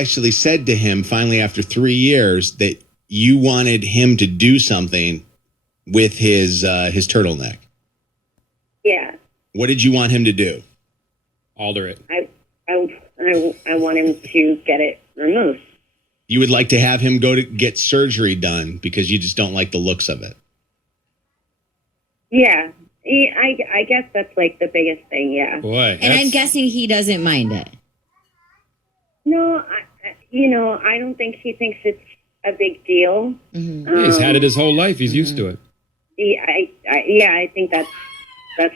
actually said to him finally after 3 years that you wanted him to do something with his turtleneck. Yeah. What did you want him to do? Alter it. I want him to get it removed. You would like to have him go to get surgery done because you just don't like the looks of it. Yeah. I guess that's like the biggest thing, yeah. Boy. And I'm guessing he doesn't mind it. No, I don't think he thinks it's a big deal. Mm-hmm. He's had it his whole life. He's used to it. I think that's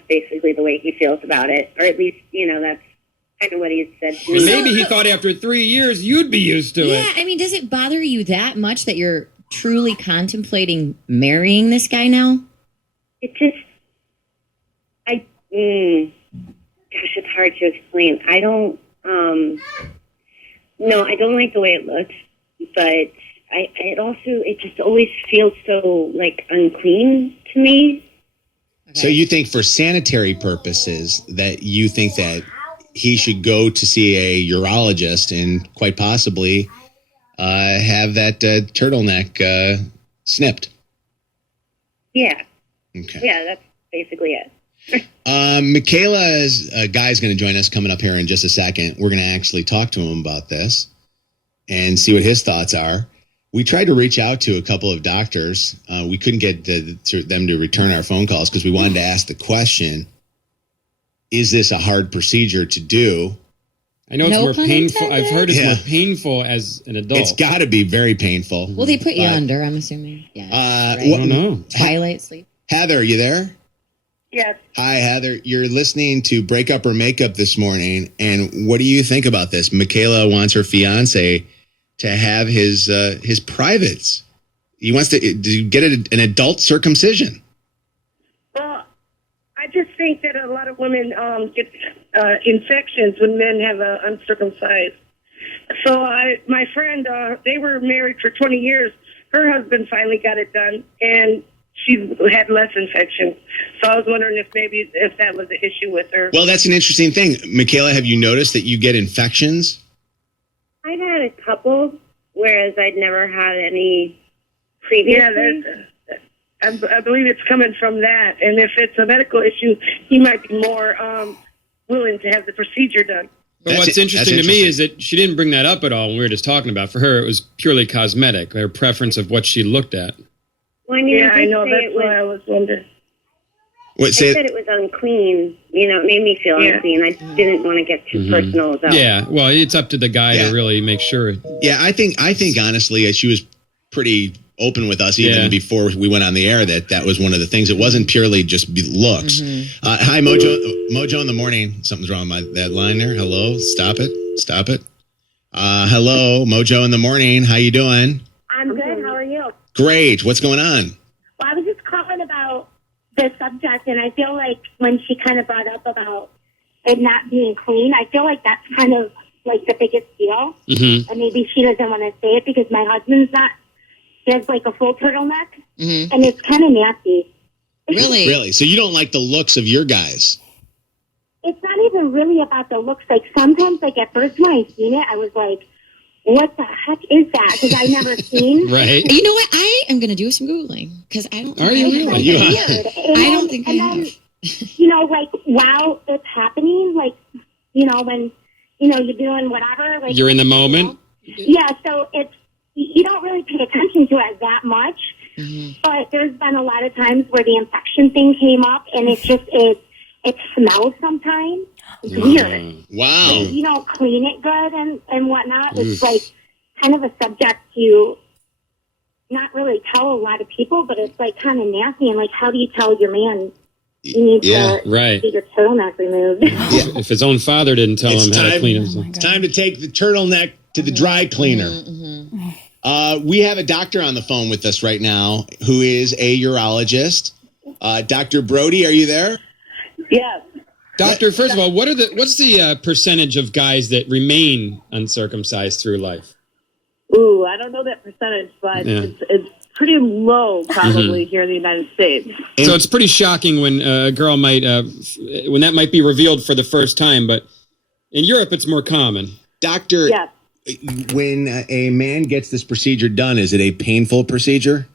basically the way he feels about it. Or at least, that's kind of what he said to me. Maybe he thought after 3 years you'd be used to it. Yeah, I mean, does it bother you that much that you're truly contemplating marrying this guy now? It just, gosh, it's hard to explain. I don't like the way it looks, but it just always feels so, like, unclean to me. Okay. So you think for sanitary purposes that you think that he should go to see a urologist and quite possibly have that turtleneck snipped? Yeah. Okay. Yeah, that's basically it. Michaela's guy's going to join us coming up here in just a second. We're going to actually talk to him about this and see what his thoughts are. We tried to reach out to a couple of doctors. We couldn't get them to return our phone calls because we wanted to ask the question, is this a hard procedure to do? I know it's more painful. I've heard it's more painful as an adult. It's got to be very painful. Well, they put you under, I'm assuming. Yeah. Right. I don't know. Twilight sleep. Heather, you there? Yes. Hi, Heather. You're listening to Break Up or Makeup this morning, and what do you think about this? Michaela wants her fiance to have his privates. He wants to get an adult circumcision. Well, I just think that a lot of women get infections when men have uncircumcised. So my friend, they were married for 20 years. Her husband finally got it done, and she had less infection. So I was wondering if that was an issue with her. Well, that's an interesting thing. Michaela, have you noticed that you get infections? I've had a couple, whereas I'd never had any previously. Yeah, I believe it's coming from that. And if it's a medical issue, he might be more willing to have the procedure done. But what's interesting to me is that she didn't bring that up at all when we were just talking about. For her, it was purely cosmetic, her preference of what she looked at. Well, I know. That's why I was wondering. I said it was unclean. It made me feel unclean. I didn't want to get too personal about it. Yeah, well, it's up to the guy to really make sure. Yeah, I think honestly, she was pretty open with us even before we went on the air that was one of the things. It wasn't purely just looks. Hi, Mojo in the morning. Something's wrong with that line there. Hello, stop it. Hello, Mojo in the morning. How you doing? I'm good. How are you? Great. What's going on? Well, I was just calling about the subject, and I feel like when she kind of brought up about it not being clean, I feel like that's kind of like the biggest deal. And maybe she doesn't want to say it because my husband's not. He has like a full turtleneck, and it's kind of nasty. Really? Really? So you don't like the looks of your guys? It's not even really about the looks. Like sometimes, like at first when I seen it, I was like, what the heck is that? Because I never seen. Right. You know what? I am going to do some Googling because I don't. Are you really? Weird. I don't think I have. Like while it's happening, like when you're doing whatever, like you're in the moment. Yeah. So you don't really pay attention to it that much, but there's been a lot of times where the infection thing came up, and it smells sometimes. It's weird. Wow. If you don't clean it good and whatnot, it's like kind of a subject to not really tell a lot of people, but it's like kind of nasty. And like, how do you tell your man you need to get your turtleneck removed? If his own father didn't tell him how to clean himself. It's time to take the turtleneck to the dry cleaner. We have a doctor on the phone with us right now who is a urologist. Dr. Brody, are you there? Yes. Doctor, first of all, what's the percentage of guys that remain uncircumcised through life? Ooh, I don't know that percentage, but it's pretty low probably here in the United States. So it's pretty shocking when a girl might, when that might be revealed for the first time, but in Europe it's more common. Doctor, when a man gets this procedure done, is it a painful procedure?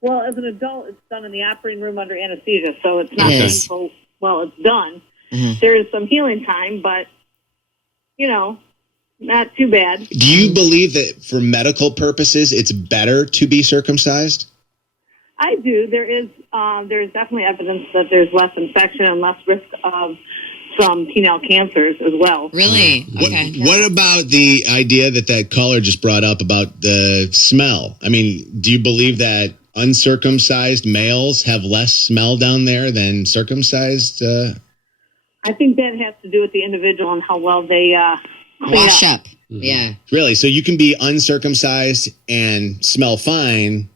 Well, as an adult, it's done in the operating room under anesthesia, so it's not painful while it's done. Mm-hmm. There is some healing time, but, not too bad. Do you believe that for medical purposes, it's better to be circumcised? I do. There's definitely evidence that there's less infection and less risk of some penile cancers as well. Really? Okay. What about the idea that caller just brought up about the smell? I mean, do you believe that uncircumcised males have less smell down there than circumcised? I think that has to do with the individual and how well they wash up. Mm-hmm. Yeah. Really? So you can be uncircumcised and smell fine.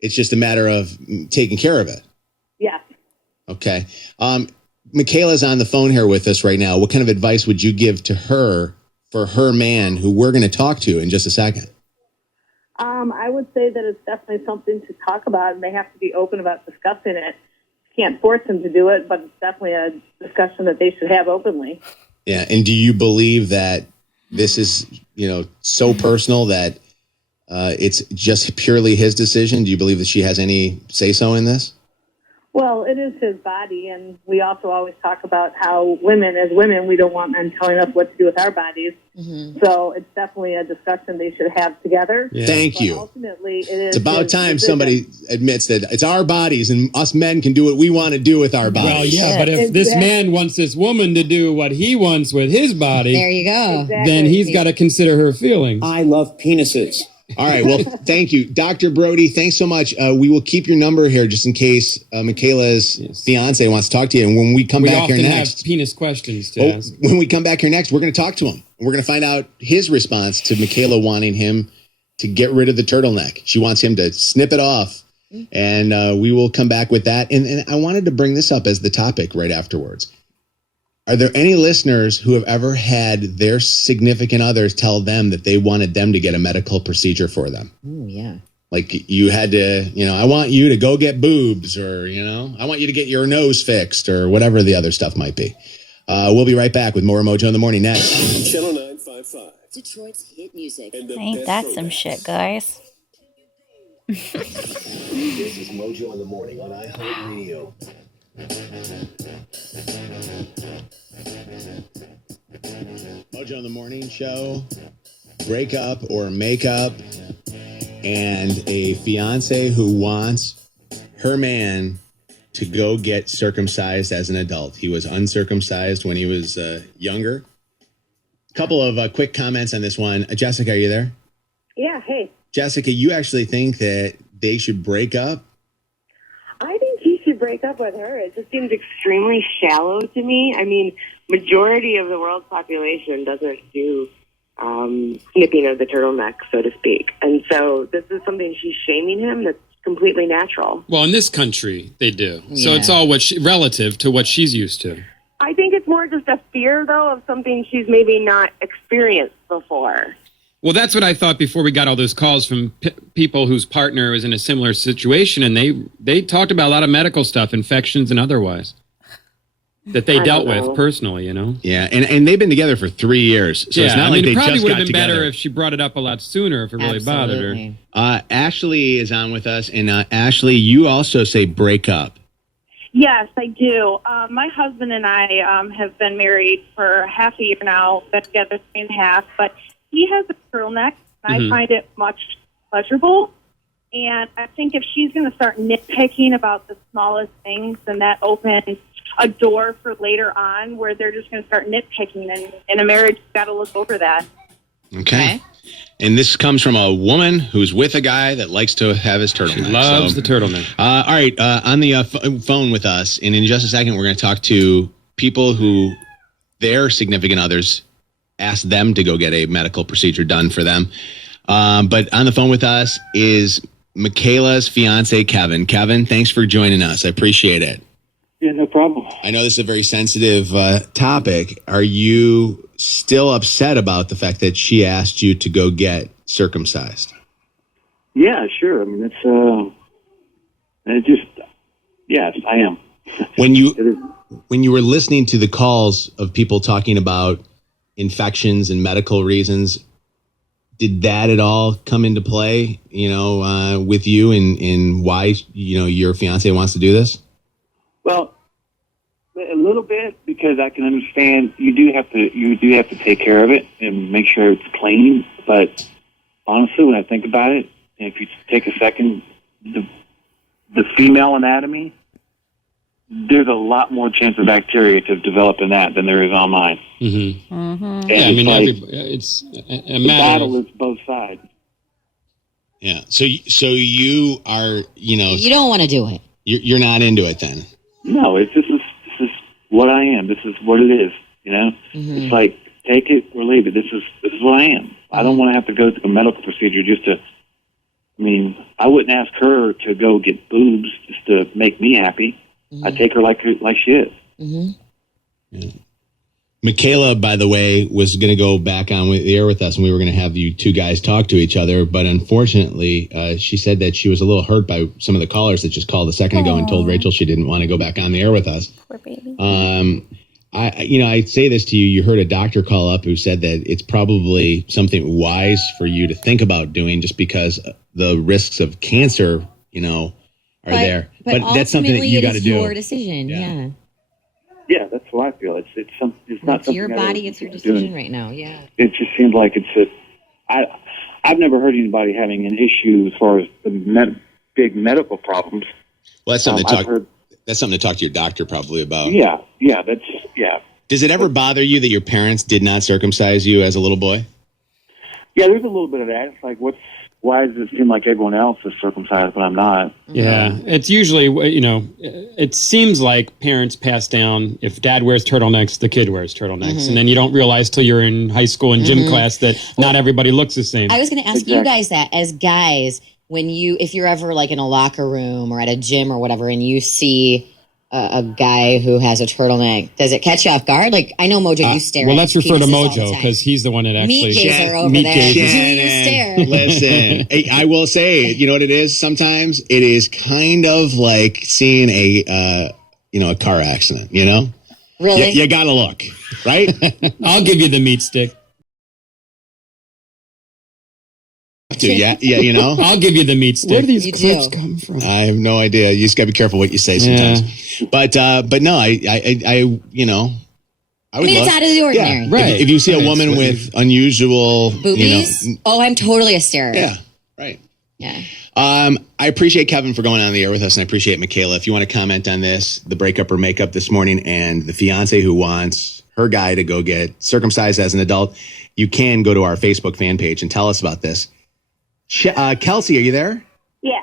It's just a matter of taking care of it. Yeah. Okay. Michaela's on the phone here with us right now. What kind of advice would you give to her for her man who we're going to talk to in just a second? I would say that it's definitely something to talk about, and they have to be open about discussing it. Can't force them to do it, but it's definitely a discussion that they should have openly. Yeah. And do you believe that this is, so personal that it's just purely his decision? Do you believe that she has any say-so in this? Well, it is his body, and we also always talk about how as women, we don't want men telling us what to do with our bodies. Mm-hmm. So it's definitely a discussion they should have together. Yeah. Thank you. Ultimately, it is. It's about time somebody admits that it's our bodies, and us men can do what we want to do with our bodies. Well, yeah, but if this man wants this woman to do what he wants with his body, there you go. Then he's got to consider her feelings. I love penises. All right. Well, thank you. Dr. Brody, thanks so much. We will keep your number here just in case Michaela's fiance wants to talk to you. And when we come back here next. Have penis questions to ask. When we come back here next, we're going to talk to him. We're going to find out his response to Michaela wanting him to get rid of the turtleneck. She wants him to snip it off. And we will come back with that. And I wanted to bring this up as the topic right afterwards. Are there any listeners who have ever had their significant others tell them that they wanted them to get a medical procedure for them? Oh, yeah. Like you had to, I want you to go get boobs, or, I want you to get your nose fixed, or whatever the other stuff might be. We'll be right back with more Mojo in the Morning next. Channel 955. Detroit's hit music. Ain't that some shit, guys? This is Mojo in the Morning on iHeartRadio. Mojo in the Morning Show, breakup or makeup, and a fiance who wants her man to go get circumcised as an adult. He was uncircumcised when he was younger. A couple of quick comments on this one. Jessica, are you there? Yeah, hey. Jessica, you actually think that they should break up? I think he should break up with her. It just seems extremely shallow to me. I mean, majority of the world's population doesn't do snipping of the turtleneck, so to speak. And so this is something she's shaming him that's completely natural. Well, in this country, they do. So it's all relative to what she's used to. I think it's more just a fear, though, of something she's maybe not experienced before. Well, that's what I thought before we got all those calls from people whose partner was in a similar situation, and they talked about a lot of medical stuff, infections and otherwise, that they dealt with personally, Yeah, and they've been together for 3 years, so it's not like they just got together. It probably would have been better if she brought it up a lot sooner if it really bothered her. Ashley is on with us, and Ashley, you also say break up. Yes, I do. My husband and I have been married for half a year now, been together 3.5, but he has a turtleneck, and I find it much pleasurable. And I think if she's going to start nitpicking about the smallest things, then that opens a door for later on where they're just going to start nitpicking. And in a marriage, you've got to look over that. Okay. And this comes from a woman who's with a guy that likes to have his turtleneck. She loves the turtleneck. All right. On the phone with us, and in just a second, we're going to talk to people who their significant others asked them to go get a medical procedure done for them. But on the phone with us is Michaela's fiance, Kevin. Kevin, thanks for joining us. I appreciate it. Yeah, no problem. I know this is a very sensitive topic. Are you still upset about the fact that she asked you to go get circumcised? Yeah, sure. I mean, yes, I am. When you were listening to the calls of people talking about infections and medical reasons, did that at all come into play, with you in why, your fiance wants to do this? Well, a little bit, because I can understand you do have to take care of it and make sure it's clean. But honestly, when I think about it, if you take a second, the female anatomy, there's a lot more chance of bacteria to develop in that than there is on mine. Mm-hmm. And Yeah, I mean, it's a the matter. battle is both sides. Yeah. So you are, You don't want to do it. you're not into it then. No, this is what I am. This is what it is. It's like take it or leave it. This is what I am. I don't want to have to go through a medical procedure just to. I mean, I wouldn't ask her to go get boobs just to make me happy. I take her like she is. Yeah. Michaela, by the way, was going to go back on the air with us, and we were going to have you two guys talk to each other. But unfortunately, she said that she was a little hurt by some of the callers that just called a second ago and told Rachel she didn't want to go back on the air with us. Poor baby. I say this to you. You heard a doctor call up who said that it's probably something wise for you to think about doing, just because the risks of cancer, are there. But that's something that you got to do. It's your decision. Yeah. Yeah, that's what I feel. It's not It's something your I body. really It's your consider decision doing. right now. Yeah. It just seems like I've never heard anybody having an issue as far as the big medical problems. Well, that's something I've heard. That's something to talk to your doctor probably about. Yeah, that's. Does it ever bother you that your parents did not circumcise you as a little boy? Yeah, there's a little bit of that. It's like, why does it seem like everyone else is circumcised but I'm not? Yeah, it's usually, it seems like parents pass down, if dad wears turtlenecks, the kid wears turtlenecks. And then you don't realize till you're in high school and gym class that not everybody looks the same. I was going to ask you guys that as guys, if you're ever like in a locker room or at a gym or whatever, and you see a guy who has a turtleneck, does it catch you off guard? Like, I know, Mojo, you stare. Well, at let's refer to penises all the Mojo time. because he's the one that actually. Meat gazer over meat there. gazer. Do you stare? Listen, I will say, you know what it is? Sometimes it is kind of like seeing a car accident, Really? You got to look, right? I'll give you the meat stick. Yeah, I'll give you the meat stick. Where do these You clips do. come from? I have no idea. You just got to be careful what you say sometimes. But no, I would It's love. out of the ordinary. Yeah, Right. If you see a Right. woman So- with unusual, Boobies? Oh, I'm totally a starer. yeah, right. Yeah. I appreciate Kevin for going on the air with us, and I appreciate Michaela. If you want to comment on this, the breakup or makeup this morning, and the fiance who wants her guy to go get circumcised as an adult, you can go to our Facebook fan page and tell us about this. Kelsey, are you there? Yeah.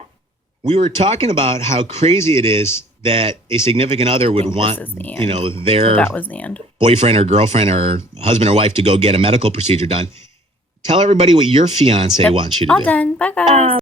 We were talking about how crazy it is that a significant other would think want, this is the end. their That was the end. boyfriend or girlfriend or husband or wife to go get a medical procedure done. Tell everybody what your fiance wants you to All do. done. Bye, guys.